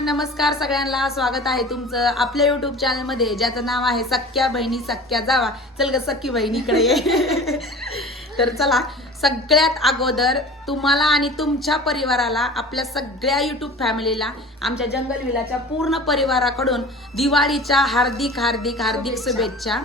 नमस्कार सगळ्यांना स्वागत आहे तुमचं आपल्या युट्यूब चॅनलमध्ये ज्याचं नाव आहे सख्या बहिणी सख्या जावा. चल ग सख्खी बहिणीकडे ये. तर चला सगळ्यात अगोदर तुम्हाला आणि तुमच्या परिवाराला आपल्या सगळ्या युट्यूब फॅमिलीला आमच्या जंगल विलाच्या पूर्ण परिवाराकडून दिवाळीच्या हार्दिक हार्दिक हार्दिक शुभेच्छा.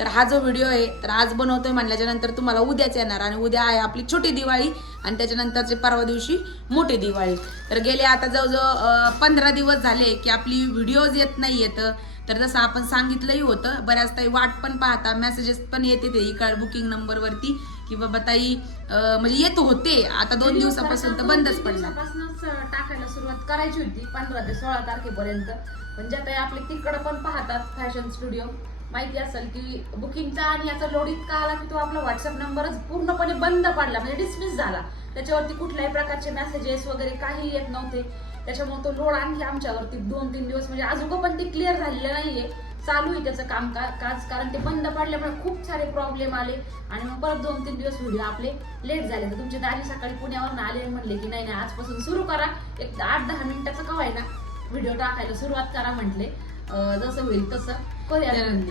तर हा जो व्हिडिओ आहे तर आज बनवतोय म्हणल्याच्या नंतर तुम्हाला उद्याच येणार आणि उद्या आहे आपली छोटी दिवाळी आणि त्याच्यानंतरचे परवा दिवशी मोठी दिवाळी. तर गेले आता जवळजवळ पंधरा दिवस झाले की आपली व्हिडिओज येत नाही येत तर जसं आपण सांगितलंही होतं बऱ्याच ताई वाट पण पाहता मेसेजेस पण येते ते इकडे बुकिंग नंबरवरती की बाबा ताई म्हणजे येत होते. आता दोन दिवसापासून तर बंदच पडला. टाकायला सुरुवात करायची होती पंधरा ते सोळा तारखेपर्यंत. पण ज्या काही आपले तिकडं पण पाहतात फॅशन स्टुडिओ माहिती असेल की बुकिंगचा आणि याचा लोड इतका आला की तो आपला व्हॉट्सअप नंबरच पूर्णपणे बंद पडला म्हणजे डिसमिस झाला. त्याच्यावरती कुठल्याही प्रकारचे मेसेजेस वगैरे काही येत नव्हते. त्याच्यामुळे तो लोड आणखी आमच्यावरती दोन तीन दिवस म्हणजे अजून पण ते क्लिअर झालेलं नाहीये. चालू आहे त्याचं काम काज कारण ते बंद पडल्यामुळे खूप सारे प्रॉब्लेम आले. आणि मग परत दोन तीन दिवस व्हिडिओ आपले लेट झाले. तर तुमचे दारी सकाळी पुण्यावरून आले म्हणले की नाही नाही आजपासून सुरू करा. एक आठ दहा मिनिटाचं का ना व्हिडिओ टाकायला सुरुवात करा म्हटले. जसं होईल तसं.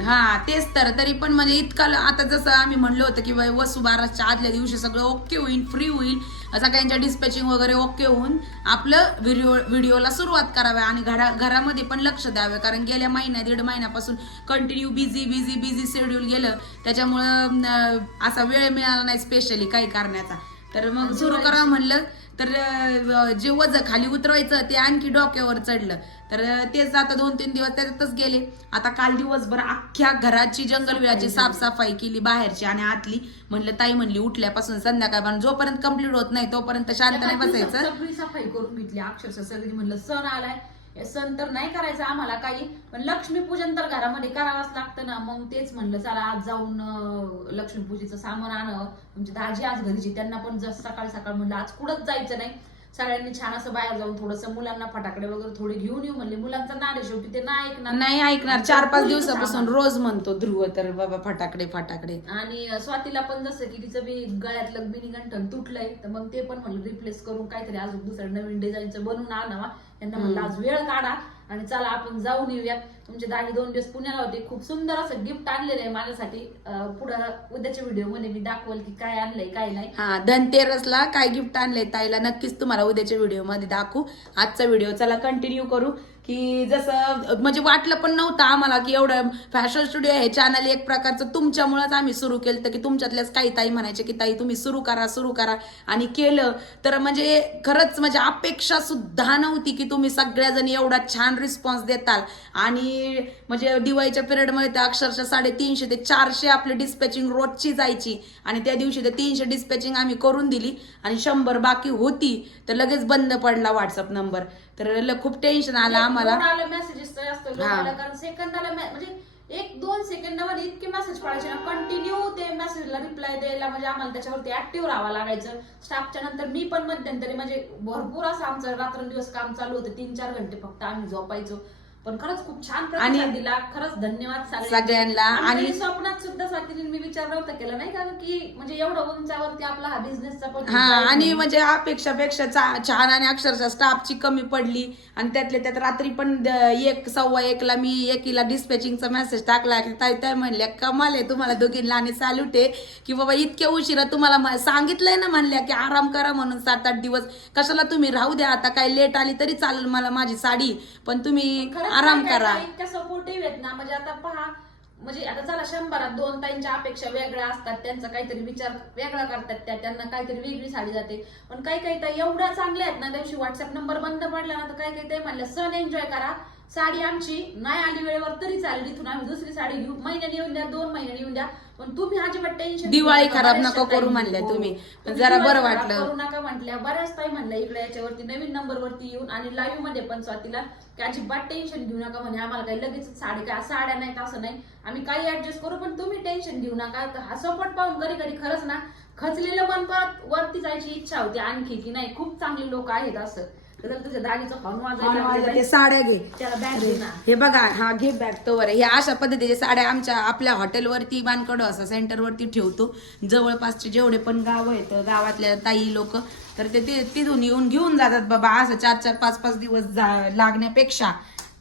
हा तेच तर तरी पण म्हणजे इतकं आता जसं आम्ही म्हणलो होतं की बाई वसुबारसच्या आदल्या दिवशी सगळं ओके होईल फ्री होईल सगळ्यांच्या डिस्पॅचिंग वगैरे ओके होऊन आपलं व्हिडिओ व्हिडिओला सुरुवात करावी आणि घरा घरामध्ये पण लक्ष द्यावे. कारण गेल्या महिन्या दीड महिन्यापासून continue busy busy busy schedule गेलं. त्याच्यामुळं असा वेळ मिळाला नाही स्पेशली काही करण्याचा तर मग सुरू करा म्हणलं. तर जे वज खाली उतरवायचं ते आणखी डोक्यावर चढलं. तर तेच आता दोन तीन दिवस त्याच्यातच गेले. आता काल दिवसभर अख्ख्या घराची जंगलविराची साफसफाई केली. बाहेरची आणि आतली. म्हणलं ताई म्हणली उठल्यापासून संध्याकाळ जोपर्यंत कंप्लीट होत नाही तोपर्यंत शांत नाही बसायचं. सगळी सफाई करून घेतली अक्षरशः सगळी. म्हणलं सण आलाय सण तर नाही करायचं आम्हाला काही पण लक्ष्मीपूजन तर घरामध्ये करावंच लागतं ना. मग तेच म्हणलं चला आज जाऊन लक्ष्मीपूजेचं सामान आणावं तुमची दाजी आज घरीची त्यांना पण जसं सकाळी सकाळ म्हणलं आज कुठंच जायचं नाही. सगळ्यांनी छान असं बाहेर जाऊन थोडंसं मुलांना फटाकडे वगैरे थोडे घेऊन येऊ म्हणले. मुलांचा नारे शेवटी ते नाही ऐकणार. नाही ऐकणार. चार पाच दिवसापासून. रोज म्हणतो ध्रुव तर बाबा फटाकडे फटाकडे. आणि स्वातीला पण जसं की तिचं बी गळ्यातलं मिनी गंठन तुटलंय तर मग ते पण म्हणलं रिप्लेस करून काहीतरी अजून दुसरं नवीन डिझाईनचं बनवून आणावा. त्यांना म्हणलं आज वेळ काढा आणि चला आपण जाऊन येऊया. तुमचे दादी दोन दिवस पुण्याला होते. खूप सुंदर असं गिफ्ट आणलेलं आहे माझ्यासाठी. पुढं उद्याच्या व्हिडिओमध्ये मी दाखवल की काय आणलंय काय नाही. हा धनतेरसला काय गिफ्ट आणलंय ताईला नक्कीच तुम्हाला उद्याच्या व्हिडिओमध्ये दाखवू. आजचा व्हिडिओ चला कंटिन्यू करू. की जसं म्हणजे वाटलं पण नव्हतं आम्हाला की एवढं फॅशन स्टुडिओ हे चॅनल एक प्रकारचं तुमच्यामुळेच आम्ही सुरू केलं तर की तुमच्यातल्याच काही ताई म्हणायचे की ताई तुम्ही सुरू करा सुरू करा. आणि केलं. तर म्हणजे खरंच म्हणजे अपेक्षा सुद्धा नव्हती की तुम्ही सगळ्याजणी एवढा छान रिस्पॉन्स देताल. आणि म्हणजे दिवाळीच्या पिरियडमध्ये तर अक्षरशः साडेतीनशे ते चारशे आपली डिस्पॅचिंग रोजची जायची. आणि त्या दिवशी ते तीनशे डिस्पॅचिंग आम्ही करून दिली. आणि शंभर बाकी होती. तर लगेच बंद पडला व्हॉट्सअप नंबर तर खूप टेन्शन आलं आम्हाला. मेसेजेस कारण सेकंदाला म्हणजे एक दोन सेकंदामध्ये इतके मेसेज पडायचे ना. कंटिन्यू ते मेसेजला रिप्लाय द्यायला म्हणजे आम्हाला त्याच्यावरती ऍक्टिव्ह राहावं लागायचं. स्टाफच्या नंतर मी पण मध्यंतरी म्हणजे भरपूर असं आमचं रात्रंदिवस काम चालू होतं. तीन चार घंटे फक्त आम्ही झोपायचो. पण खरंच खूप छान प्रतिसाद आणि दिला. खरंच धन्यवाद सगळ्यांना आणि- आणि स्वप्नात सुद्धा स्वातीने मी विचार नव्हता केला नाही का की म्हणजे एवढं उंचावरती आपला हा बिझनेसचा पण हा आणि. म्हणजे अपेक्षापेक्षा चा- छान आणि अक्षरशः स्टाफची कमी पडली. आणि त्यातल्या त्यात रात्री पण द- एक सव्वा एकला मी एकीला डिस्पॅचिंगचा मेसेज टाकला. की ताई ताई म्हणल्या कमाल आहे तुम्हाला दोघींना आणि सॅल्यूट आहे की बाबा इतक्या उशिरा तुम्हाला म- सांगितलंय ना म्हणल्या की आराम करा म्हणून सात आठ दिवस. कशाला तुम्ही राहू द्या आता काय लेट आली तरी चालेल मला माझी साडी. पण तुम्ही खरंच आराम करा. इतक्या सपोर्टिव्ह आहेत ना म्हणजे आता पहा म्हणजे आता चला शंभरात दोन ताईंच्या अपेक्षा वेगळ्या असतात त्यांचा काहीतरी विचार वेगळा करतात त्या त्यांना काहीतरी वेगळी साडी जाते. पण काही काही ताई एवढ्या चांगल्या आहेत ना दिवशी व्हॉट्सअप नंबर बंद पडला ना तर काही काही ताई म्हणल्या सण एन्जॉय करा. साडी आमची नाही आली वेळेवर तरी चालेल. इथून आम्ही दुसरी साडी घेऊ. महिन्याने येऊन द्या दोन महिन्याने येऊन द्या. पण तुम्ही अजिबात टेन्शन दिवाळी खराब नका करू म्हणल्या तुम्ही. जरा बरं वाटलं. हो. करू नका म्हटल्या बऱ्याच ताई म्हणल्या इकडे याच्यावरती नवीन नंबर वरती येऊन आणि लाईव्हमध्ये पण स्वातीला की अजिबात टेन्शन घेऊ नका म्हणे. आम्हाला काही लगेच साडी काय साड्या नाही का असं नाही. आम्ही काही ऍडजस्ट करू पण तुम्ही टेन्शन घेऊ नका. तर हा सपोर्ट पाहून कधी कधी खरंच ना खचलेलं मन परत वरती जायची इच्छा होती आणखी की नाही खूप चांगले लोक आहेत असं. तुझ्या आणि माझ्या साड्या घे. बाई. त्याला बॅग दे ना. हे बघा हा घे बॅग तोवर हे अशा पद्धतीचे साड्या आमच्या आपल्या हॉटेलवरती बांधकडं असं सेंटरवरती ठेवतो. जवळपासचे जेवढे पण गाव आहेत गावातल्या ताई लोक तर ते ते तिथून येऊन घेऊन जातात बाबा. असं चार चार पाच पाच दिवस जा- लागण्यापेक्षा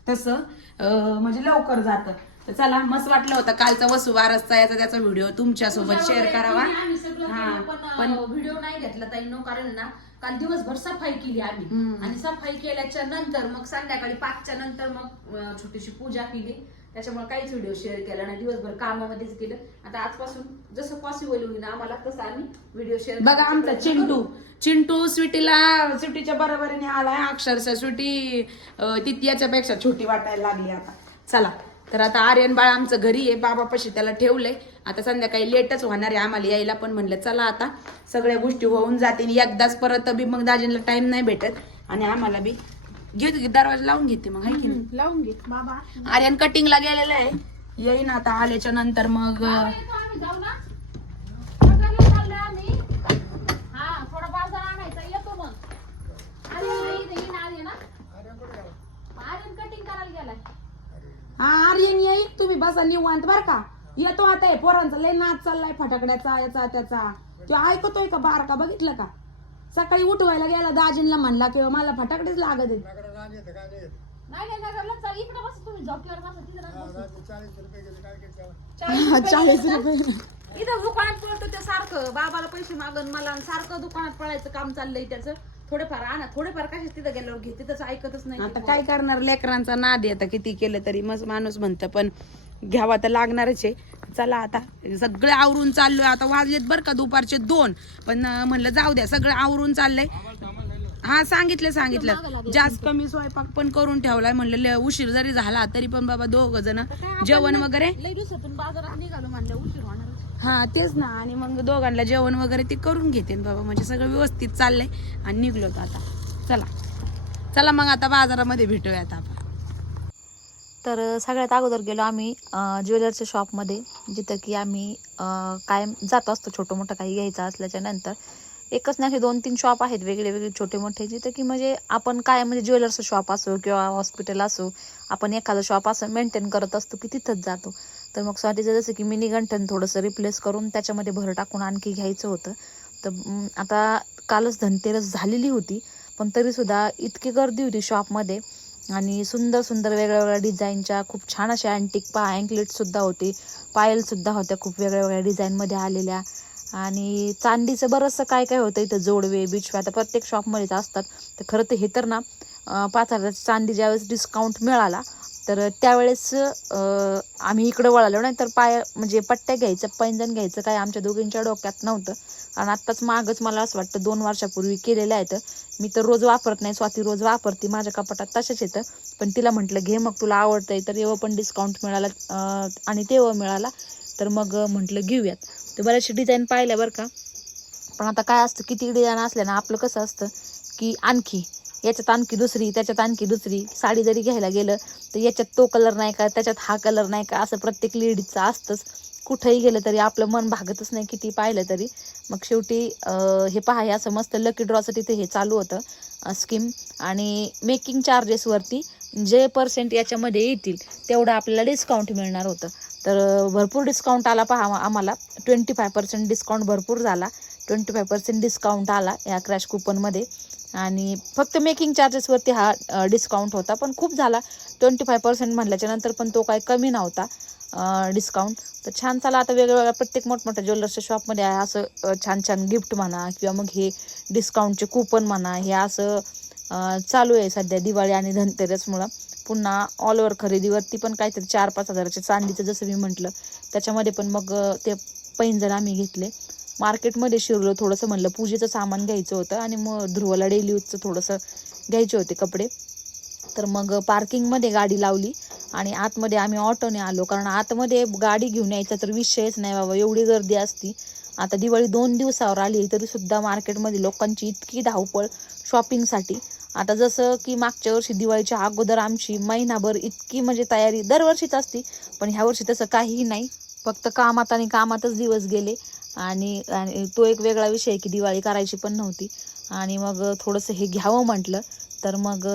तसं अं, म्हणजे लवकर जातं. तर चला मस्त वाटलं होतं. कालचा वसू वारसचा याचा त्याचा व्हिडिओ तुमच्यासोबत शेअर करावा. आम्ही सगळं हा केलं, पण व्हिडिओ नाही घेतला ताईंनो कारण ना काल दिवसभर सफाई केली आम्ही. आणि सफाई केल्याच्यानंतर मग संध्याकाळी पाचच्या नंतर मग अं, छोटीशी पूजा केली. त्याच्यामुळे काहीच व्हिडिओ शेअर केला नाही. दिवसभर कामामध्येच केलं. आता आजपासून जसं पॉसिबल होईल आम्हाला तसं आम्ही व्हिडिओ शेअर बघा आमचा चिंटू. चिंटू स्वीटीला स्वीटीच्या बरोबरीने आलाय. अक्षरशः स्वीटी अं, ती याच्यापेक्षा छोटी वाटायला लागली आता. चला. तर आता आर्यन बाळ आमचं घरी आहे बाबापाशी त्याला ठेवलंय. आता संध्याकाळी लेटच होणार आहे आम्हाला यायला पण म्हणलं चला आता. सगळ्या गोष्टी होऊन जातील. एकदाच परत बी मग दाजींना टाइम नाही भेटत. आणि आम्हाला बी घेतो दरवाजा लावून घेते मग हाय की नाही? लावून घे. बाबा. आर्यन कटिंगला गेलेलं आहे. येईन आता आल्याच्यानंतर मग अं, आम्ही जाऊ ना. बाजारला चाललोय आम्ही. हा थोडा बाजार आणायचा येतो मग. अरे नाही येईन आले ना आर्यन कटिंग करायला गेलाय. हा आर्यन येईल तुम्ही बसा निवांत बर का. येतो आता हे पोरांचा लय नाच चाललाय फटाकड्याचा याचा त्याचा. तो ऐकतोय का बारका? बघितलं का? सकाळी उठवायला गेला दाजींना म्हणला किंवा मला फटाकडेच लागत आहेत. नाही नाही नगरला चाल इकडे बस तुम्ही झोपीवर बसा तिथे नका बसू. चाळीस रुपये. इथं दुकानात पळतो ते सारखं बाबाला पैसे मागन मला आणि सारखं दुकानात पळायचं काम चाललंय त्याचं. थोडेफार आणा थोडेफार कशाच तिथं गेल्यावर घे तिथंच ऐकतच नाही आता काय करणार लेकरांचा नाद आता किती केलं तरी मग माणूस म्हणतं पण घ्यावा तर लागणारच आहे. चला आता सगळे आवरून चाललोय आता वाजलेत बरं का दुपारचे दोन. पण म्हणलं जाऊ द्या सगळं आवरून चाललंय. हा सांगितलं सांगितलं. जास्त कमी स्वयंपाक पण करून ठेवलाय म्हणलं उशीर जरी झाला तरी पण बाबा दोघ जण जेवण वगैरे? बाजारात निघालो म्हणलं उशीर होणार. हा तेच ना. आणि मग दोघांना जेवण वगैरे ते करून घेते बाबा. म्हणजे सगळं व्यवस्थित चाललंय आणि निघलो आता चला. चला मग आता बाजारामध्ये भेटूया आता आपण. तर सगळ्यात अगोदर गेलो आम्ही ज्वेलरच्या शॉपमध्ये जिथं की आम्ही अं, कायम जात असतो. छोटं मोठं काही घ्यायचं असल्याच्या नंतर. एकच नाही असे दोन तीन शॉप आहेत वेगळे वेगळे छोटे मोठे जिथं की म्हणजे आपण काय म्हणजे ज्वेलरचं शॉप असो किंवा हॉस्पिटल असो आपण एखादं शॉप असं मेंटेन करत असतो की तिथंच जातो. तर मग स्वातीचं जसं की मिनी गंठन थोडंसं रिप्लेस करून त्याच्यामध्ये भर टाकून आणखी घ्यायचं होतं. तर आता कालच धनतेरस झालेली होती पण तरीसुद्धा इतकी गर्दी होती शॉपमध्ये आणि सुंदर सुंदर वेगळ्या वेगळ्या डिझाईनच्या खूप छान अशा अँटिक पा अँकलेटसुद्धा होती. होते होत्या खूप वेगळ्या वेगळ्या डिझाईनमध्ये आलेल्या. आणि चांदीचं बरंचसं काय काय होतं इथं जोडवे बिछव्या आता प्रत्येक शॉपमध्येच असतात. तर खरं तर हे तर ना पाच हजार चांदी ज्यावेळेस डिस्काउंट मिळाला तर त्यावेळेस आम्ही इकडं वळालो नाही तर पाय म्हणजे पट्ट्या घ्यायचं पैंजण घ्यायचं काय आमच्या दोघींच्या डोक्यात नव्हतं. कारण आत्ताच मागच मला असं वाटतं दोन वर्षापूर्वी केलेलं आहे तर. मी तर रोज वापरत नाही स्वाती रोज वापरते माझ्या कपाटात तशाच येतं. पण तिला म्हटलं घे मग तुला आवडतंय तर तेव्हा पण डिस्काउंट मिळाला आणि तेव्हा मिळाला. तर मग म्हटलं घेऊयात. तर बऱ्याचशा डिझाईन पाहिल्या बरं का. पण आता काय असतं किती डिझाईन असल्या ना आपलं कसं असतं की आणखी याच्यात आणखी दुसरी त्याच्यात आणखी दुसरी. साडी जरी घ्यायला गेलं तर याच्यात तो कलर नाही का त्याच्यात हा कलर नाही का असं प्रत्येक लेडीजचं असतंच. कुठंही गेलं तरी आपलं मन भागतच नाही किती पाहिलं तरी. मग शेवटी हे पहा हे असं मस्त लकी ड्रॉचं तिथे हे चालू होतं स्कीम आणि मेकिंग चार्जेसवरती जे पर्सेंट याच्यामध्ये येतील तेवढं आपल्याला डिस्काउंट मिळणार होतं. तर भरपूर डिस्काउंट आला पहा आम्हाला. ट्वेंटी फाय पर्सेंट डिस्काउंट भरपूर झाला. ट्वेंटी फाय पर्सेंट डिस्काउंट आला या क्रॅश कुपनमध्ये आणि फक्त मेकिंग चार्जेसवरती हा डिस्काउंट होता. पण खूप झाला. ट्वेंटी फाय पर्सेंट म्हटल्याच्या नंतर पण तो काय कमी नव्हता डिस्काउंट तर छान चला आता वेगवेगळ्या प्रत्येक मोठमोठ्या ज्वेलर्सच्या शॉपमध्ये आहे. असं छान छान गिफ्ट म्हणा किंवा मग हे डिस्काउंटचे कुपन म्हणा हे असं चालू आहे सध्या दिवाळी आणि धनतेरसमुळं. पुन्हा ऑल ओव्हर खरेदीवरती पण काहीतरी चार पाच हजाराचे चांदीचं जसं मी म्हटलं त्याच्यामध्ये पण मग ते पैंजण आम्ही घेतले. मार्केटमध्ये शिरलो थोडंसं म्हणलं पूजेचं सामान घ्यायचं होतं आणि मग ध्रुवला डेली यूजचं थोडंसं घ्यायचे होते कपडे. तर मग पार्किंगमध्ये गाडी लावली आणि आतमध्ये आम्ही ऑटोने आलो. कारण आतमध्ये गाडी घेऊन यायचा तर विषयच नाही बाबा एवढी गर्दी असती. आता दिवाळी दोन दिवसावर आली तरीसुद्धा मार्केटमध्ये लोकांची इतकी धावपळ शॉपिंगसाठी. आता जसं की मागच्या वर्षी दिवाळीच्या अगोदर आमची महिनाभर इतकी म्हणजे तयारी दरवर्षीच असती. पण ह्या वर्षी तसं काहीही नाही. फक्त कामात आणि कामातच दिवस गेले. आणि आणि तो एक वेगळा विषय आहे की दिवाळी करायची पण नव्हती. आणि मग थोडंसं हे घ्यावं म्हटलं. तर मग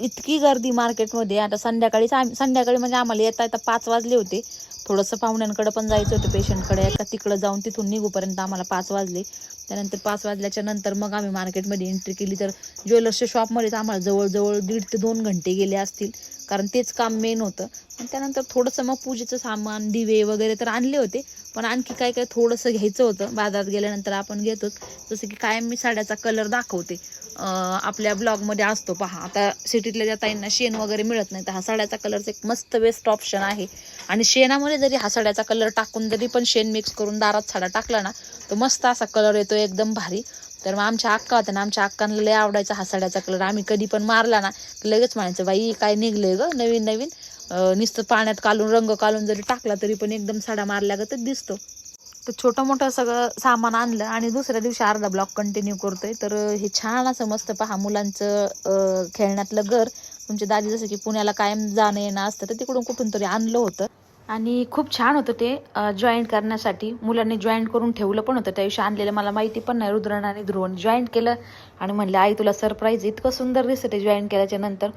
इतकी गर्दी मार्केटमध्ये. आता संध्याकाळीच आम संध्याकाळी म्हणजे आम्हाला येता येता पाच वाजले होते. थोडंसं पाहुण्यांकडे पण जायचं होतं पेशंटकडे. का तिकडं जाऊन तिथून निघूपर्यंत आम्हाला पाच वाजले. त्यानंतर पाच वाजल्याच्या नंतर मग आम्ही मार्केटमध्ये एंट्री केली. तर ज्वेलर्सच्या शॉपमध्येच आम्हाला जवळजवळ दीड ते दोन घंटे गेले असतील. कारण तेच काम मेन होतं. आणि त्यानंतर थोडंसं मग पूजेचं सामान दिवे वगैरे तर आणले होते. पण आणखी काय काय थोडंसं घ्यायचं होतं. बाजारात गेल्यानंतर आपण घेतोच. जसं की कायम मी साड्याचा कलर दाखवते. आपल्या ब्लॉगमध्ये असतो पहा. आता सिटीतल्या ज्या ताईंना शेण वगैरे मिळत नाही तर हा साड्याचा कलरचा एक मस्त बेस्ट ऑप्शन आहे. आणि शेणामध्ये जरी हा साड्याचा कलर टाकून जरी पण शेण मिक्स करून दारात साडा टाकला ना तो मस्त असा कलर येतो एकदम भारी. तर मग आमच्या अक्का होत्या ना आमच्या अक्कांना लय आवडायचा हा साड्याचा कलर आम्ही कधी पण मारला ना लगेच म्हणायचं बाई काय निघलंय ग नवीन नवीन नुसतं पाण्यात कालून रंग कालून जरी टाकला तरी पण एकदम साडा मारल्यागतच दिसतो. तर छोटं मोठं सगळं सामान आणलं आणि दुसऱ्या दिवशी अर्धा ब्लॉक कंटिन्यू करतोय. तर हे छान असं मस्त पहा मुलांचं खेळण्यातलं घर. तुमची दादी जसं की पुण्याला कायम जाणं येणं असतं तर तिकडून कुठून तरी आणलं होतं. आणि खूप छान होतं ते जॉईंट करण्यासाठी. मुलांनी जॉईंट करून ठेवलं पण होतं. त्या दिवशी आणलेलं मला माहिती पण नाही रुद्रन आणि ध्रुवन जॉईंट केलं. आणि म्हणलं आई तुला सरप्राईज इतकं सुंदर दिसतं ते जॉईंट केल्याच्यानंतर.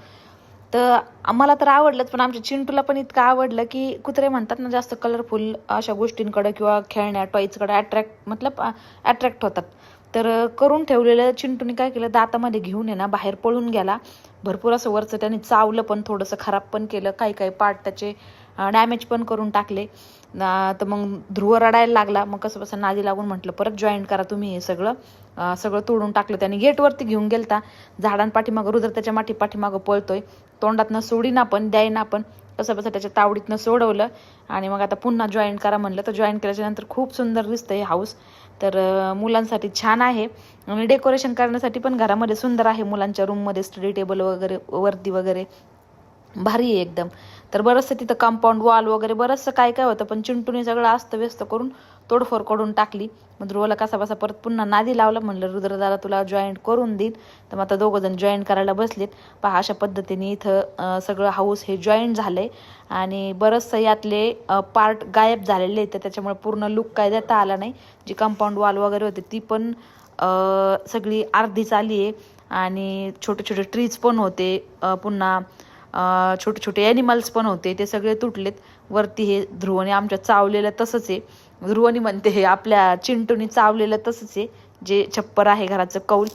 तर मला तर आवडलंच पण आमच्या चिंटूला पण इतकं आवडलं की कुत्रे म्हणतात ना जास्त कलरफुल अशा गोष्टींकडे किंवा खेळण्या टॉईजकडे अट्रॅक्ट मतलब अट्रॅक्ट होतात. तर करून ठेवलेलं चिंटूने काय केलं दातामध्ये घेऊन आहे ना बाहेर पळून गेला. भरपूर असं वरचं त्याने चावलं पण थोडंसं खराब पण केलं काही काही पार्ट त्याचे डॅमेज पण करून टाकले. ना- तर मग ध्रुव रडायला लागला. मग कसं बसं नादी लागून म्हटलं परत जॉईंट करा तुम्ही हे सगळं. सगळं तोडून टाकलं त्याने. गेटवरती घेऊन गेलता. झाडांपाठीमागं रुद्र त्याच्या माठी पाठीमागं पळतोय. तोंडातनं सोडीना पण द्यायना पण. कसं बसं त्याच्या तावडीतनं सोडवलं. आणि मग आता पुन्हा जॉईन करा म्हणलं. तर जॉईन केल्याच्यानंतर खूप सुंदर दिसतं हे हाऊस तर मुलांसाठी छान आहे. आणि डेकोरेशन करण्यासाठी पण घरामध्ये सुंदर आहे मुलांच्या रूममध्ये स्टडी टेबल वगैरे वरती वगैरे. भारी आहे एकदम. तर बरंचसं तिथं कंपाऊंड वॉल वगैरे बरंचसं काय काय होतं पण चिंटूने सगळं अस्तव्यस्त करून तोडफोड करून टाकली. मग ध्रुवला कसा बसा परत पुन्हा नादी लावला म्हणलं रुद्रदादा तुला जॉईंट करून देईन. तर मग आता दोघं जण जॉईन करायला बसलेत. पहा अशा पद्धतीने इथं सगळं हाऊस हे जॉईंट झालंय. आणि बरंचसं यातले पार्ट गायब झालेले आहेत. तर त्याच्यामुळे पूर्ण लुक काय देता आला नाही. जी कंपाऊंड वॉल वगैरे होती ती पण सगळी अर्धीच आली आहे. आणि छोटे छोटे ट्रीज पण होते. पुन्हा छोटे छोटे ॲनिमल्स पण होते ते सगळे तुटलेत. वरती हे ध्रुवने आमच्या चावलेलं तसंच आहे. ध्रुवनी म्हणते हे आपल्या चिंटूनी चावलेलं तसंच आहे. जे छप्पर आहे घराचं कौल.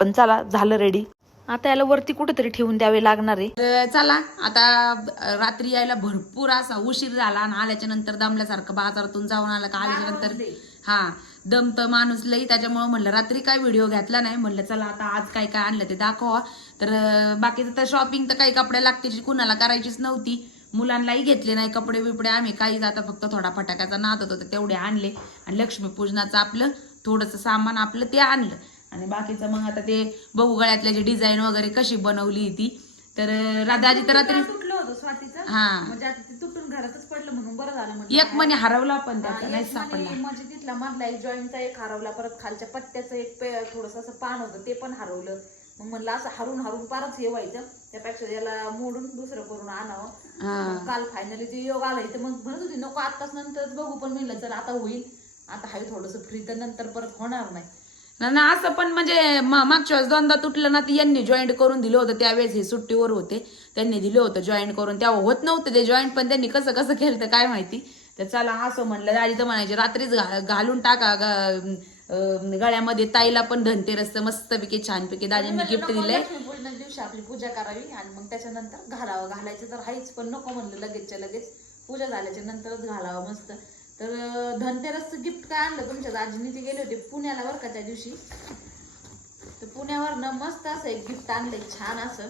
पण चला झालं रेडी आता याला वरती कुठेतरी ठेवून द्यावे लागणार आहे. चला आता रात्री यायला भरपूर असा उशीर झाला आणि आल्याच्यानंतर दमल्यासारखं बाजारातून जाऊन आला का? आल्याच्यानंतर हा दमत माणूस लई. त्याच्यामुळे म्हणलं रात्री काय व्हिडिओ घेतला नाही? म्हणलं चला आता आज काय काय आणलं ते दाखवा. तर बाकीचं तर शॉपिंग तर काही कपडे लागते कुणाला करायचीच नव्हती. मुलांनाही घेतले नाही कपडे बिपडे आम्ही काहीच आता फक्त थोडा फटाक्याचा नाद होता तर तेवढे आणले. आणि लक्ष्मीपूजनाचं आपलं थोडंसं सामान आपलं ते आणलं. आणि बाकीचं मग आता ते बघू गळ्यातल्या जे डिझाईन वगैरे कशी बनवली ती. तर राधाजी तर रात्री तुटलं होतं स्वातीचं. हा. म्हणजे तुटून घरातच पडलं म्हणून बरं झालं एक म्हणे हरवला पण त्याचा नाही सापडला. म्हणजे तिथला मधला एक जॉईंटचा एक हरवला परत खालच्या पत्त्याचं एक थोडस असं पान होतं ते पण हरवलं. मग म्हणलं असं हरून हरून पारच हे व्हायचं. त्यापेक्षा याला मोडून दुसरं करून आणावं. हा. मग काल फायनली ते योग आला इथं. मग म्हणत होती नको आताच नंतरच बघू. पण म्हणलं चल आता होईल. आता हाय थोडस फ्री तर नंतर परत होणार नाही. ना ना असं पण म्हणजे मागच्या वेळेस दोनदा तुटलं ना ते यांनी जॉईंट करून दिलं होतं. त्यावेळेस हे सुट्टीवर होते. त्यांनी दिलं होतं जॉईंट करून. तेव्हा होत नव्हतं ते जॉईंट पण त्यांनी कसं कसं केलं तर काय माहिती. तर चला असं म्हणलं. आधी तर म्हणायचे रात्रीच घालून टाका गळ्यामध्ये ताईला पण धनतेरसचं मस्तपैकी छानपैकी दाजींनी गिफ्ट नको दिलंय. लक्ष्मीपूजन दिवशी आपली पूजा करावी आणि मग त्याच्यानंतर घालावं. घालायचं तर हायच पण नको म्हणलं लगेचच्या लगेच. पूजा झाल्याच्या नंतरच घालावं मस्त. तर धनतेरसचं गिफ्ट काय आणलं तुमच्या दाजीने? ते गेले होते पुण्याला बरं का त्या दिवशी. तर पुण्यावर न मस्त असं एक गिफ्ट आणलंय छान असं.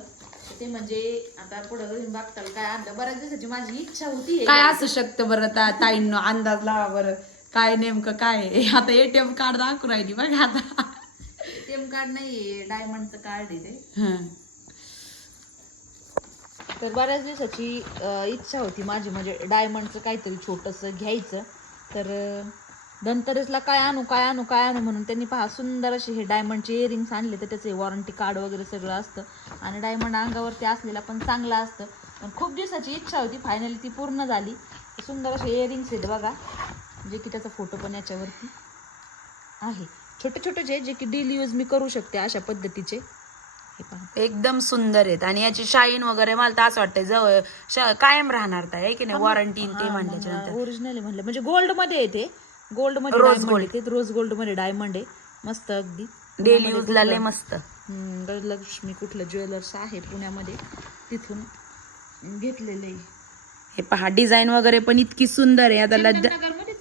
ते म्हणजे आता पुढे जाऊन बघताल काय आणलं. बऱ्याच दिवसाची माझी इच्छा होती काय असू शकतं बरं ताईंनो अंदाज लावा बरं. काय नेमकं काय आहे? आता एटीएम कार्ड दाखवू राहिली बघा आता. एटीएम कार्ड नाहीये डायमंडचं कार्ड आहे ते. हं. तर बऱ्याच दिवसाची अं, इच्छा होती माझी म्हणजे डायमंडचं काहीतरी छोटंसं घ्यायचं. तर अं, धनतेरसला काय आणू काय आणू काय आणू म्हणून त्यांनी पहा सुंदर असे हे डायमंडचे इयरिंग्स आणले तर त्याचे वॉरंटी कार्ड वगैरे सगळं असतं. आणि डायमंड अंगावरती असलेला पण चांगला असतं. पण खूप दिवसाची इच्छा होती फायनली ती पूर्ण झाली. सुंदर असे इयरिंग्स आहेत बघा. जे की त्याचा फोटो पण याच्यावरती आहे. छोटे छोटे जे जे की डेली यूज मी करू शकते अशा पद्धतीचे. हे पहा. एकदम सुंदर आहेत. आणि याची शाईन वगैरे मला तर असं वाटतं जवळ कायम राहणार आहे की नाही? वॉरंटी ते म्हणल्याच्या ओरिजिनल म्हणलं म्हणजे गोल्डमध्ये येते गोल्डमध्ये gold. येते रोज गोल्डमध्ये डायमंड आहे. मस्त अगदी. डेली यूजला लय मस्त. गजलक्ष्मी कुठलं ज्वेलर्स आहे पुण्यामध्ये. तिथून घेतलेलं हे पहा डिझाईन वगैरे पण इतकी सुंदर आहे. आता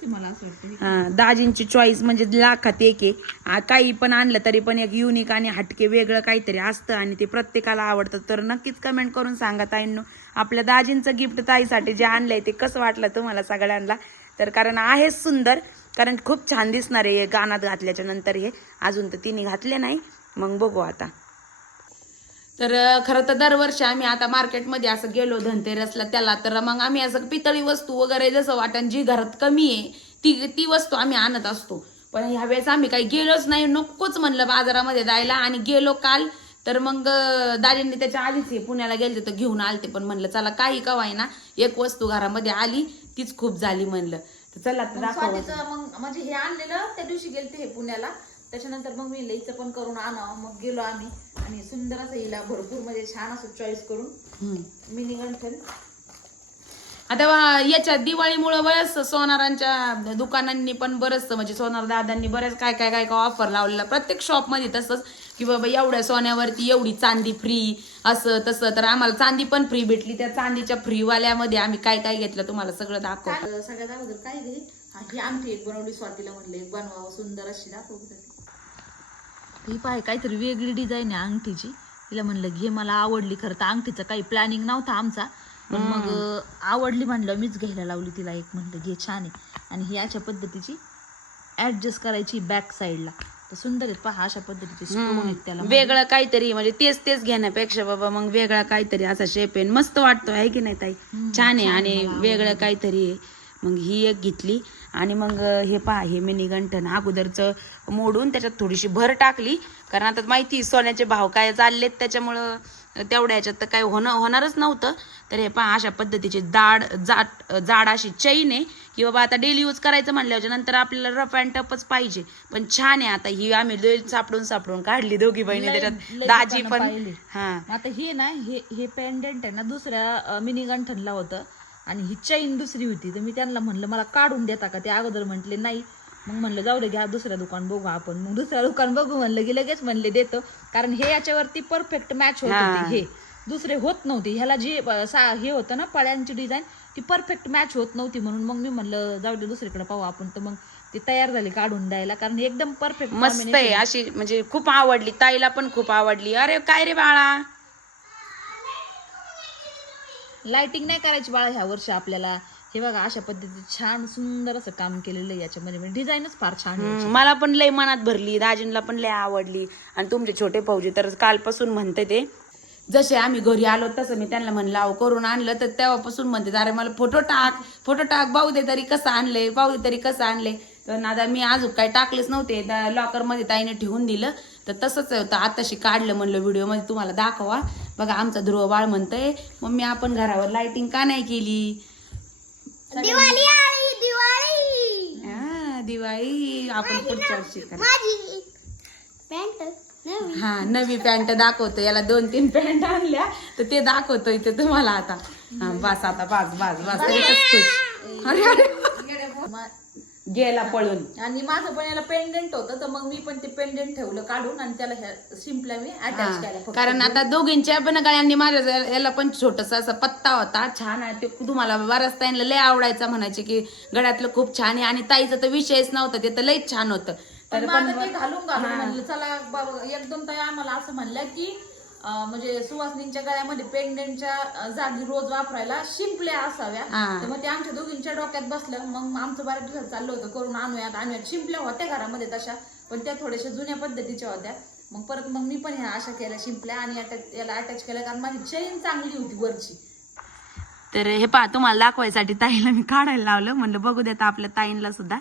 मला असं वाटतं. हा दाजींची चॉईस म्हणजे लाखात एक आहे. आ, काही पण आणलं तरी पण एक युनिक आणि हटके वेगळं काहीतरी असतं आणि ते प्रत्येकाला आवडतं. तर नक्कीच कमेंट करून सांगा ताईंनो आपल्या दाजींचं गिफ्ट ताईसाठी जे आणलंय ते कसं वाटलं तुम्हाला सगळ्यांना? तर कारण आहेच सुंदर कारण खूप छान दिसणार आहे हे गाण्यात घातल्याच्या नंतर हे. अजून तर तिने घातले नाही. मग बघू आता. तर खरं तर दरवर्षी आम्ही आता मार्केटमध्ये असं गेलो धनतेरसला त्याला तर मग आम्ही असं पितळी वस्तू वगैरे जसं वाटण जी घरात कमी आहे ती ती वस्तू आम्ही आणत असतो. पण ह्या वेळेस आम्ही काही गेलोच नाही नकोच म्हणलं बाजारामध्ये जायला. आणि गेलो काल तर मग अं, दाजींनी त्याच्या आधीच हे पुण्याला गेलते तर घेऊन आलते. पण म्हणलं चला काही कवाय ना एक वस्तू घरामध्ये आली तीच खूप झाली म्हणलं. तर चला मग दाखवा. स्वातीचं मग म्हणजे हे आणलेलं त्या दिवशी गेलते हे पुण्याला. त्याच्यानंतर मग मी लईचं पण करून आणावं. मग गेलो आम्ही आणि सुंदर असं हिला भरपूर म्हणजे छान असं चॉईस करून. मिनी गंठन आता वा- याच्या दिवाळीमुळे बऱ्याच सोनारांच्या दुकानांनी पण बरंच म्हणजे सोनार दादांनी बऱ्याच काय काय काय काय ऑफर लावलेला. प्रत्येक शॉपमध्ये तसंच की बाबा एवढ्या सोन्यावरती एवढी चांदी फ्री असं तसं. तर आम्हाला चांदी पण फ्री भेटली. त्या चांदीच्या फ्रीवाल्यामध्ये आम्ही काय काय घेतलं तुम्हाला सगळं दाखव. सगळ्यात अगोदर काय घे? हा, ही आमटी एक बनवली स्वातीला म्हणलं एक बनवावं सुंदर अशी दाखव. बरं. ही पाय काहीतरी वेगळी डिझाईन आहे अंगठीची. तिला म्हणलं घे मला आवडली खरं तर अंगठीचं काही प्लॅनिंग नव्हता आमचा. पण मग आवडली म्हणलं मीच घ्यायला लावली तिला एक म्हणलं घे छान आहे. आणि ही अशा पद्धतीची ऍडजस्ट करायची बॅक साईडला तर सुंदर आहेत पहा अशा पद्धतीचे स्टोन आहेत त्याला वेगळं काहीतरी म्हणजे तेच तेच घेण्यापेक्षा बाबा मग वेगळा काहीतरी असा शेप आहे. मस्त वाटतो आहे की नाही ताई? छान आहे आणि वेगळं काहीतरी आहे. मग ही एक घेतली आणि मग हे पहा हे मिनी गंठन अगोदरचं मोडून त्याच्यात थोडीशी भर टाकली. कारण आता माहिती आहे, सोन्याचे भाव काय चाललेत त्याच्यामुळं तेवढ्या ह्याच्यात तर काही होणं होणारच नव्हतं. तर हे पहा अशा पद्धतीची जाड जाड जाड अशी चैन आहे की बाबा आता डेली यूज करायचं म्हणल्याच्या नंतर आपल्याला रफ अँड टपच पाहिजे. पण छान आहे आता ही आम्ही सापडून सापडून काढली दोघी बहिणी त्याच्यात. दाजी पण. हा. आता हे ना हे हे पेंडेंट आहे ना दुसऱ्या मिनी गंठनला होतं. आणि ही चैन दुसरी होती. तर मी त्यांना म्हणलं मला काढून देता का? ते अगोदर म्हटले नाही. मग म्हणलं जाऊ दे घ्या दुसऱ्या दुकान बघू आपण. मग दुसऱ्या दुकान बघू म्हणलं की लगेच म्हणले देतो. कारण हे याच्यावरती परफेक्ट मॅच होत हा. होते हे. दुसरे होत नव्हते. ह्याला जी हे होतं ना पळ्यांची डिझाईन ती परफेक्ट मॅच होत नव्हती म्हणून मग मी म्हणलं जाऊ दे दुसरीकडे पाहू आपण. तर मग ते तयार झाले काढून द्यायला. कारण एकदम परफेक्ट मस्त आहे अशी म्हणजे खूप आवडली. ताईला पण खूप आवडली. अरे काय रे बाळा? लाइटिंग नाही करायची बाळा ह्या वर्षी आपल्याला. हे बघा अशा पद्धतीचे छान सुंदर असं काम केलेलं आहे याच्यामध्ये. म्हणजे डिझाईनच फार छान आहे मला पण लय मनात भरली. दाजींला पण लय आवडली. आणि तुमचे छोटे भाऊजी तर कालपासून म्हणते ते जसे आम्ही घरी आलो तसं मी त्यांना म्हणलं अहो करून आणलं तर तेव्हापासून म्हणते अरे मला फोटो टाक फोटो टाक पाहू दे तरी कसं आणलंय पाहू दे तरी कसं आणलंय. तर आता मी अजून काही टाकलेच नव्हते. लॉकरमध्ये ताईने ठेवून दिलं. तर तसंच होतं. आताशी काढलं म्हणलं व्हिडिओमध्ये तुम्हाला दाखवा. बघा आमचा ध्रुव बाळ म्हणतंय मम्मी आपण घरावर लाइटिंग का नाही केली? दिवाळी आली दिवाळी. हा, दिवाळी आपण पुढच्या वर्षी करा. माझी पॅन्ट नवी. हा नवी पॅन्ट दाखवतो. याला दोन तीन पॅन्ट आणल्या तर ते दाखवतो इथे तुम्हाला आता. हा बस आता बस बस बस. एकच खुश. अरे अरे. मा- गेला पळून. आणि माझं पण याला पेंडेंट होतं तर मग मी पण ते पेंडेंट ठेवलं काढून आणि त्याला ह्या शिंपल्या मी अटॅच केल्या फक्त. कारण आता दोघींच्या पण गळ्यांनी माझ्या याला पण छोटस असा पत्ता होता छान आहे. ते तुम्हाला बऱ्याच ताईंना लय आवडायचा म्हणायचे की गळ्यातलं खूप छान आहे आणि ताईचं तर विषयच नव्हता ते तर लयच छान होतं. तर पण ते घालून घालून म्हणलं चला बाबा एक दोन ताई आम्हाला असं म्हणल्या की म्हणजे सुवासनींच्या गळ्यामध्ये पेंडेंटच्या जागी रोज वापरायला शिंपल्या असाव्या. हा. तर मग ते आमच्या दोघींच्या डोक्यात बसलं. मग आमचं बऱ्याच दिवसात चाललं होतं. करून आणूयात आणूयात. शिंपल्या होत्या घरामध्ये तशा पण त्या थोड्याशा जुन्या पद्धतीच्या होत्या. मग परत मग मी पण ह्या अशा केल्या शिंपल्या आणि attach- याला अटॅच केल्या कारण माझी चैन चांगली होती वरची. तर हे पहा तुम्हाला दाखवायसाठी ताईला मी काढायला लावलं. म्हणलं बघू देता आपल्या ताईंला सुद्धा.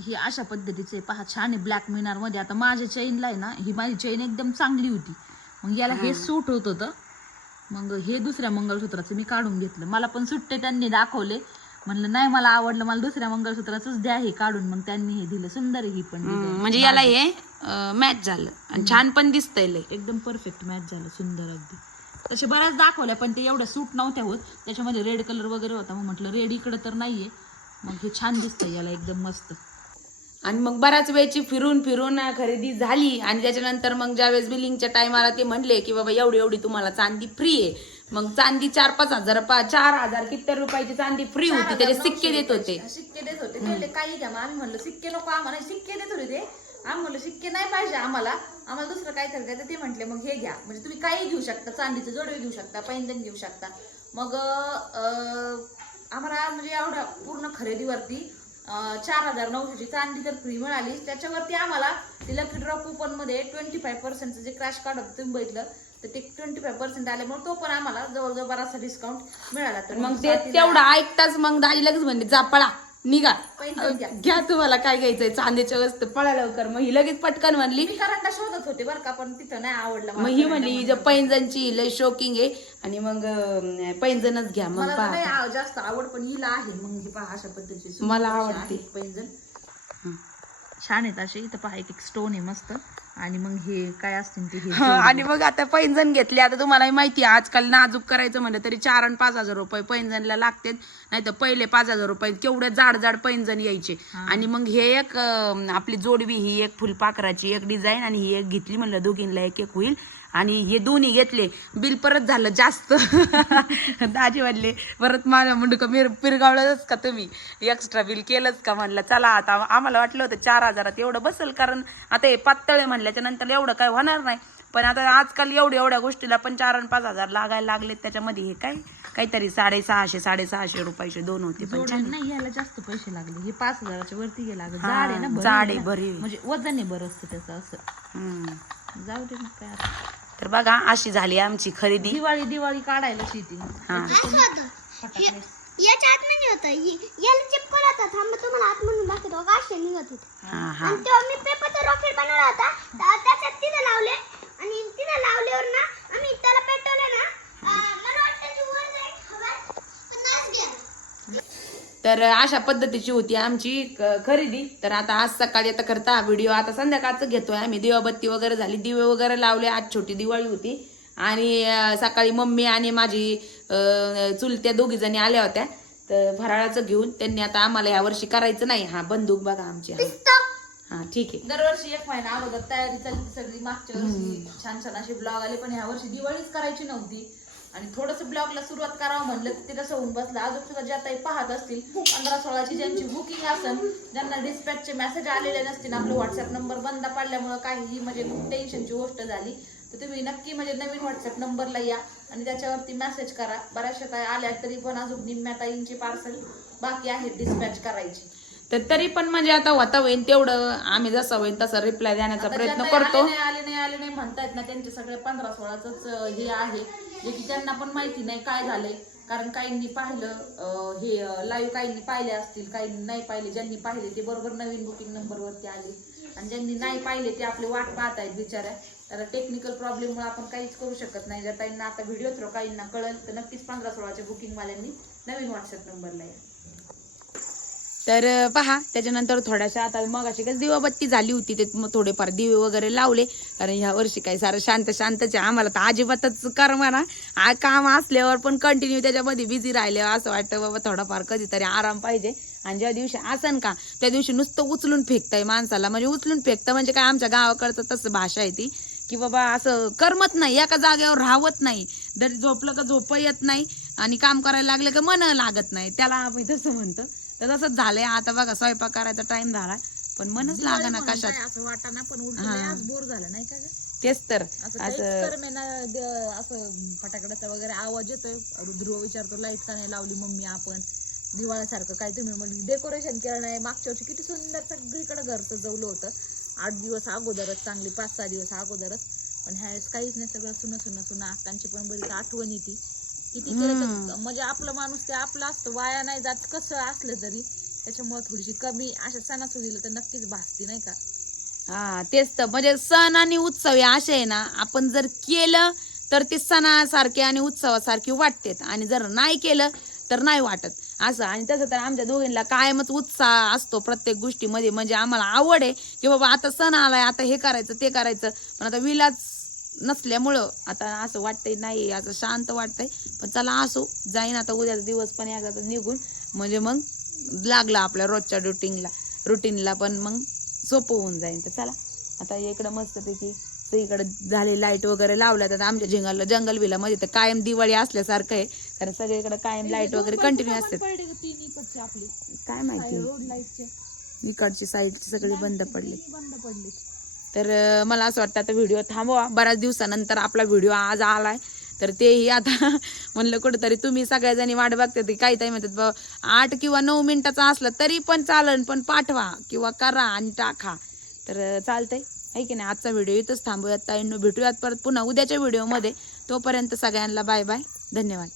ही अशा पद्धतीचे पहा छान आहे. ब्लॅक मिनारमध्ये. आता माझ्या चेनला आहे ना ही माझी चेन एकदम चांगली होती. मग याला हे सूट होत होतं. मग हे दुसऱ्या मंगळसूत्राचं मी काढून घेतलं. मला पण सुट्टे त्यांनी दाखवले. म्हणलं नाही मला आवडलं मला दुसऱ्या मंगळसूत्राचंच द्या हे काढून. मग त्यांनी हे दिलं. सुंदर ही पण design. म्हणजे याला हे मॅच झालं. आणि छान पण दिसतंय लय. एकदम परफेक्ट मॅच झालं सुंदर अगदी. तसे बऱ्याच दाखवल्या पण ते एवढ्या सूट नव्हत्या होत. त्याच्यामध्ये रेड कलर वगैरे होता. मग म्हटलं रेड इकडं तर नाहीये. मग हे छान दिसतंय याला एकदम मस्त. आणि मग बऱ्याच वेळची फिरून फिरून खरेदी झाली आणि त्याच्यानंतर मग ज्यावेळेस बिलिंगच्या टायमाला ते म्हणले की बाबा एवढी एवढी तुम्हाला चांदी फ्री आहे. मग चांदी चार पाच हजार पा चार हजार किती रुपयाची चांदी फ्री होती. त्याचे सिक्के देत होते. सिक्के देत होते. ते काही घ्या मग. आम्ही म्हणलं सिक्के नको आम्हाला. सिक्के देत होते ते. आम्ही म्हणलं सिक्के नाही पाहिजे आम्हाला. आम्हाला दुसरं काय करायचं ते म्हटले मग हे घ्या. म्हणजे तुम्ही काही घेऊ शकता. चांदीचे जोडवे घेऊ शकता पैंजण घेऊ शकता. मग आम्हाला म्हणजे एवढ्या पूर्ण खरेदीवरती चार हजार नऊशेची चांदी तर फ्री मिळाली. त्याच्यावरती आम्हाला ते लकी ड्रॉ कुपनमध्ये ट्वेंटी फाईव्ह पर्सेंटचं जे क्रॅश कार्ड होतं तुम्ही बघितलं तर ते ट्वेंटी फाईव्ह पर्सेंट आल्यामुळे तो पण आम्हाला जवळजवळ बराचसा डिस्काउंट मिळाला. तर मग ते तेवढं ऐकताच मग दाजी लगेच म्हणले जा पळा. निघा. घ्या. घ्या तुम्हाला काय घ्यायचंय. चांदीच्या वस्तू पळा लवकर. मग ही लगेच पटकन म्हणली. मी करंटा शोधत होते बरं का पण तिथं नाही आवडला मग ही म्हणली जर पैंजणची लय शोकिंग आहे. आणि मग पैंजणच घ्या. मग मला तर नाही पहा आव- जास्त आवड पण हिला आहे. मग ही पहा अशा पद्धतीची मला आवडते. पैंजण. छान आहेत असे. इथं पहा एक एक स्टोन आहे मस्त. आणि मग हे काय असतील ते हे आणि मग आता पैंजण घेतले. आता तुम्हाला माहिती आहे आजकाल नाजूक करायचं म्हणलं तरी चार आणि पाच हजार रुपये पैंजणला लागतात. नाही तर पहिले पाच हजार रुपये केवढे जाड जाड पैंजण यायचे. आणि मग हे एक आपली जोडवी ही एक फुलपाखराची एक डिझाईन आणि ही एक घेतली म्हणलं दोघींना एक एक होईल. आणि हे दोन्ही घेतले बिल परत झालं जास्त दाजी म्हणले परत माझ्या मुंडक मिर पिरगावलंच का तुम्ही एक्स्ट्रा बिल केलंच का म्हणलं चला आता आम्हाला वाटलं होतं चार हजारात एवढं बसेल कारण आता हे पातळे म्हणल्याच्या नंतर एवढं काय होणार नाही पण आता आजकाल एवढ्या एवढ्या गोष्टीला पण चार आणि पाच हजार लागायला लागलेत त्याच्यामध्ये हे काय काहीतरी साडेसहाशे साडेसहाशे रुपयाचे दोन होते पण जोडवे नाही याला जास्त पैसे लागले हे पाच हजाराच्या वरती गेला अगं. जाड आहे ना भरीव जाड आहे आहे, ना. भरीव आहे. म्हणजे वजन आहे बरं असतं त्याचं असं हम्म. जाऊ दे मग काय आता. तर बघा अशी झाली आमची खरेदी. दिवाळी दिवाळी काढायला शेती. हा. हे- याच्या होतं. य- याला चिपकल होता. थांब तुम्हाला आतमधून दाखवतो बघा असे निघत होते. हा हा. आणि तेव्हा मी पेपरचा रॉकेट बनवला होता. त्या- त्याच्यात तिथं लावले. आणि तिथं लावल्यावर ना आम्ही त्याला पेटवलं ना अं, मला वाटतं की वर जाईल. हवेत, पण नाच गेला तर अशा पद्धतीची होती आमची खरेदी. तर आता आज सकाळी आता करता व्हिडिओ. आता संध्याकाळचं घेतोय आम्ही. दिवाबत्ती वगैरे झाली. दिवे वगैरे लावले. आज छोटी दिवाळी होती. आणि सकाळी मम्मी आणि माझी चुलत्या दोघी जणी आल्या होत्या. तर फराळाचं घेऊन त्यांनी आता आम्हाला यावर्षी करायचं नाही. हा बंदूक बघा आमची. हा. हा ठीक आहे. दरवर्षी एक महिना अगोदर तयारी चालली सगळी. मागच्या वर्षी छान छान असे ब्लॉग आले पण ह्या वर्षी दिवाळीच करायची नव्हती. आणि थोडस ब्लॉगला सुरुवात करावं म्हणलं तर तसं होऊन बसलं. अजून सुद्धा ज्या ताई पाहत असतील पंधरा सोळाची ज्यांची बुकिंग असेल ज्यांना डिस्पॅचचे मेसेज आलेले नसतील आपलं व्हॉट्सअप नंबर बंद पडल्यामुळं काहीही म्हणजे खूप टेन्शनची गोष्ट झाली. तर तुम्ही नक्की म्हणजे नवीन व्हॉट्सअप नंबरला या आणि त्याच्यावरती मेसेज करा. बऱ्याचशा ताई आल्या तरी पण अजून निम्म्या ताईंची पार्सल बाकी आहेत डिस्पॅच करायची. तर तरी पण म्हणजे आता होता होईन तेवढं. आम्ही जसं होईल तसं रिप्लाय देण्याचा आता प्रयत्न करतो. आले नाही आले नाही आले नाही म्हणतायत ना त्यांचे सगळे पंधरा सोळाच हे आहे. जे की त्यांना पण माहिती नाही काय झालंय. कारण काहींनी पाहिलं अं, हे लाईव्ह काहींनी पाहिले असतील काहींनी नाही पाहिले. ज्यांनी पाहिले ते बरोबर नवीन बुकिंग नंबरवरती आले. आणि ज्यांनी नाही पाहिले ते आपले वाट पाहत आहेत बिचाऱ्या. तर टेक्निकल प्रॉब्लेममुळे आपण काहीच करू शकत नाही. ज्या ताईंना आता व्हिडिओ थ्रो काहींना कळेल तर नक्कीच पंधरा सोळाच्या बुकिंग वाल्यांनी नवीन व्हॉट्सअप नंबरला या. तर पहा त्याच्यानंतर थोड्याशा आता मग अशी कसं दिवाबत्ती झाली होती ते मग थोडेफार दिवे वगैरे लावले. कारण ह्या वर्षी काय सारं शांत शांतच आम्हाला तर अजिबातच कर्म ना काम असल्यावर पण कंटिन्यू त्याच्यामध्ये बिझी राहिल्यावर असं वाटतं बाबा थोडाफार कधीतरी आराम पाहिजे. आणि ज्या दिवशी आसन का त्या दिवशी नुसतं उचलून फेकताय माणसाला. म्हणजे उचलून फेकतं म्हणजे काय आमच्या गावाकडचं तसं भाषा आहे ती की बाबा असं करमत नाही एका जागेवर राहत नाही. जर झोपलं का झोप येत नाही आणि काम करायला लागलं का मन लागत नाही. त्याला आम्ही तसं म्हणतो. तर तसंच झालंय. आता बघा स्वयंपाक करायचा टाइम झाला पण मनच लागा ना कशात. काय असं वाटाना पण उलट. आज बोर झालं नाही का ग? तेच तर. असं काहीच असं करमेना द- असं फटाकड्याचा वगैरे आवाज येतोय. ध्रुव विचारतो लाइट का नाही लावली मम्मी आपण? दिवाळ्यासारखं काय तुम्ही मग डेकोरेशन केलं नाही. मागच्या वर्षी किती सुंदर सगळीकडे घर सजवलं होतं. आठ दिवस अगोदरच चांगली पाच सहा दिवस अगोदरच. पण ह्या वेळेस काहीच नाही सगळं सुनं सुनं सुनं. अक्कांची पण बरीच आठवण येते. किती केलं तर म्हणजे आपलं माणूस ते आपलं असतं वाया नाही जात कसं असलं तरी. त्याच्यामुळे थोडीशी कमी अशा सणासुदीला तर नक्कीच भासती नाही का? हा तेच तर. म्हणजे सण आणि उत्सव हे असे आहे ना आपण जर केलं तर ते सणासारखे आणि उत्सवासारखे वाटतेत. आणि जर नाही केलं तर नाही वाटत. असं. आणि तसं तर आमच्या दोघींना कायमच उत्साह असतो प्रत्येक गोष्टीमध्ये. म्हणजे आम्हाला आवड आहे की बाबा आता सण आलाय आता हे करायचं ते करायचं. पण आता विलाच नसल्यामुळं आता असं वाटतंय नाही असं शांत वाटतंय. पण चला असो जाईन आता उद्याचा दिवस पण एकदा निघून. म्हणजे मग लागला आपल्या रोजच्या रुटीनला रुटीनला पण मग सोपं होऊन जाईन तर चला. आता इकडं मस्तपैकी सगळीकडे झाले लाइट वगैरे लावल्या तर आमच्या झिंगाला जंगल विला मध्ये तर कायम दिवाळी असल्यासारखं आहे. कारण सगळीकडे कायम लाइट वगैरे कंटिन्यू असते काय माहिती? इकडची साईडची सगळी बंद पडली. बंद पडले. तर मला असं वाटतं आता व्हिडिओ थांबवा. बऱ्याच दिवसानंतर आपला व्हिडिओ आज आलाय. तर तेही आता म्हणलं कुठेतरी तुम्ही सगळ्याजणी वाट बघतात की काही ताई म्हणतात बा आठ किंवा नऊ मिनिटाचा असला तरी पण चालन पण पाठवा किंवा करा आणि टाका. तर चालतंय. आहे की नाही? आजचा व्हिडिओ इथंच थांबूयात ताईंनो. भेटूयात परत पुन्हा उद्याच्या व्हिडिओमध्ये. तोपर्यंत सगळ्यांना बाय बाय. धन्यवाद.